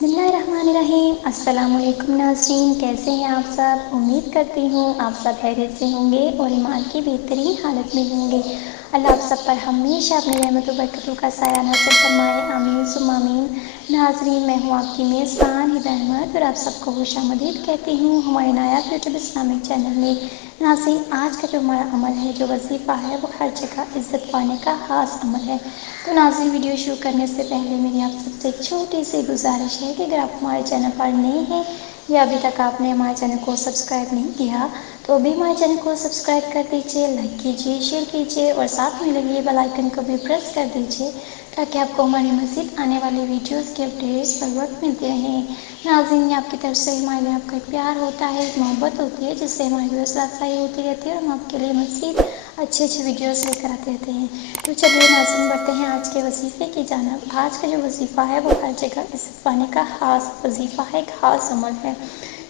बिस्मिल्लाहिर्रहमानिर्रहीम। अस्सलाम वालेकुम नाज़रीन, कैसे हैं आप सब। उम्मीद करती हूँ आप सब खैरियत से होंगे और ईमान की बेहतरीन हालत में होंगे। अल्लाह आप सब पर हमेशा अपनी रहमत व बरकतों का साया नज़र फरमाए, आमीन सुम्मा आमीन। नाज़रीन, मैं हूँ आपकी मेज़बान हिबा अहमद और आप सबको खुशामदीद कहती हूँ हमारे नायाब यूट्यूब इस्लामिक चैनल में। नाज़रीन, आज का जो हमारा अमल है, जो वजीफ़ा है, वो हर जगह इज़्ज़त पाने का ख़ास अमल है। तो नाज़रीन, वीडियो शुरू करने से पहले मेरी आप सबसे एक छोटी सी गुजारिश है कि अगर आप हमारे चैनल पर नए हैं या अभी तक आपने हमारे चैनल को सब्सक्राइब नहीं किया तो अभी हमारे चैनल को सब्सक्राइब कर दीजिए, लाइक कीजिए, शेयर कीजिए और साथ में लगे बेल आइकन को भी प्रेस कर दीजिए ताकि आपको हमारी मज़ीद आने वाली वीडियोस के अपडेट्स पर वक्त मिलते रहें। नाज़रीन, ये आपकी तरफ से हमारे लिए आपका एक प्यार होता है, एक मोहब्बत होती है जिससे हमारी हौसला अफजाई होती रहती है और हम आपके लिए मज़ीद अच्छे अच्छे वीडियोस लेकर आते रहते हैं। तो चलिए नाज़रीन, बढ़ते हैं आज के वजीफ़े की जानिब। आज का जो वजीफ़ा है वो हर जगह इज़्ज़त पाने का ख़ास वजीफ़ा है, एक ख़ास अमल है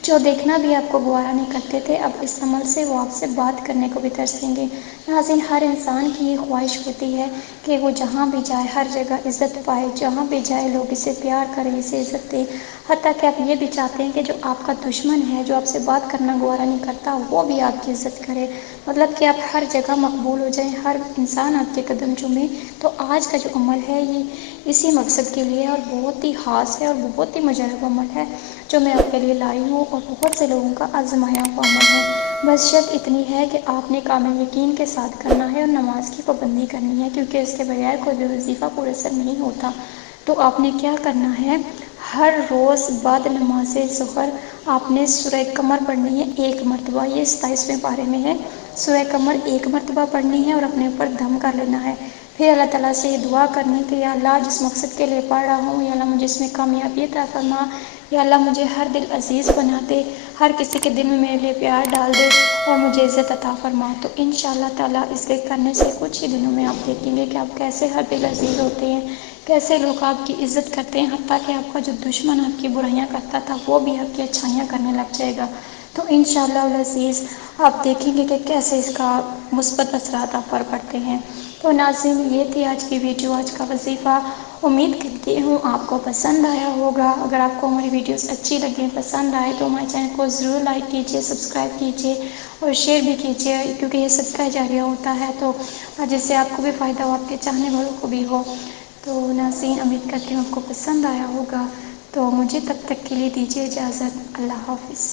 जो देखना भी आपको गवारा नहीं करते थे, अब इस अमल से वो आपसे बात करने को भी तरसेंगे। नाज़रीन, हर इंसान की ये ख्वाहिश होती है कि वो जहाँ भी जाए हर जगह इज़्ज़त पाए, जहाँ भी जाए लोग इसे प्यार करें, इसे इज़्ज़त दें। हत्ता कि आप ये भी चाहते हैं कि जो आपका दुश्मन है, जो आपसे बात करना गवारा नहीं करता, वो भी आपकी इज़्ज़त करे। मतलब कि आप हर जगह मकबूल हो जाएं, हर इंसान आपके कदम चूमे। तो आज का जो अमल है ये इसी मकसद के लिए है और बहुत ही ख़ास है और बहुत ही मुजरब अमल है जो मैं आपके लिए लाई हूँ और बहुत से लोगों का आजमाया हुआ अमल है। बस शर्त इतनी है कि आपने कामिल यकीन के साथ करना है और नमाज की पाबंदी करनी है, क्योंकि इसके बगैर कोई भी वजीफ़ा पुरअसर नहीं होता। तो आपने क्या करना है, हर रोज़ बाद नमाज ज़ोहर आपने सूरह कमर पढ़नी है 1 मरतबा। ये 27वें पारे में है। सूरह कमर 1 मरतबा पढ़नी है और अपने ऊपर दम कर लेना है। फिर अल्लाह ताला से ये दुआ करनी कि या अल्लाह, जिस मकसद के लिए पढ़ रहा हूँ, या अल्लाह मुझे इसमें कामयाबी अता फरमा, या अल्लाह मुझे हर दिल अजीज़ बना दे, हर किसी के दिल में मेरे लिए प्यार डाल दे और मुझे इज़्ज़त अता फरमा। तो इंशाअल्लाह ताला इसे करने से कुछ ही दिनों में आप देखेंगे कि आप कैसे हर दिल अजीज़ होते हैं, कैसे लोग आपकी इज़्ज़त करते हैं, हत्ता कि आपका जो दुश्मन आपकी बुराइयां करता था वो भी आपकी अच्छाइयाँ करने लग जाएगा। तो इंशाअल्लाह अज़ीज़ आप देखेंगे कि कैसे इसका मुस्बत असरात आप पर पड़ते हैं। तो नाज़रीन, ये थी आज की वीडियो, आज का वजीफ़ा। उम्मीद करती हूँ आपको पसंद आया होगा। अगर आपको हमारी वीडियोस अच्छी लगे, पसंद आए तो हमारे चैनल को ज़रूर लाइक कीजिए, सब्सक्राइब कीजिए और शेयर भी कीजिए, क्योंकि ये सदका जारिया होता है। तो जिससे आपको भी फ़ायदा हो, आपके चाहने वालों को भी हो। तो नाज़रीन, उम्मीद करती हूँ आपको पसंद आया होगा। तो मुझे तब तक के लिए दीजिए इजाज़त। अल्लाह हाफ़िज़।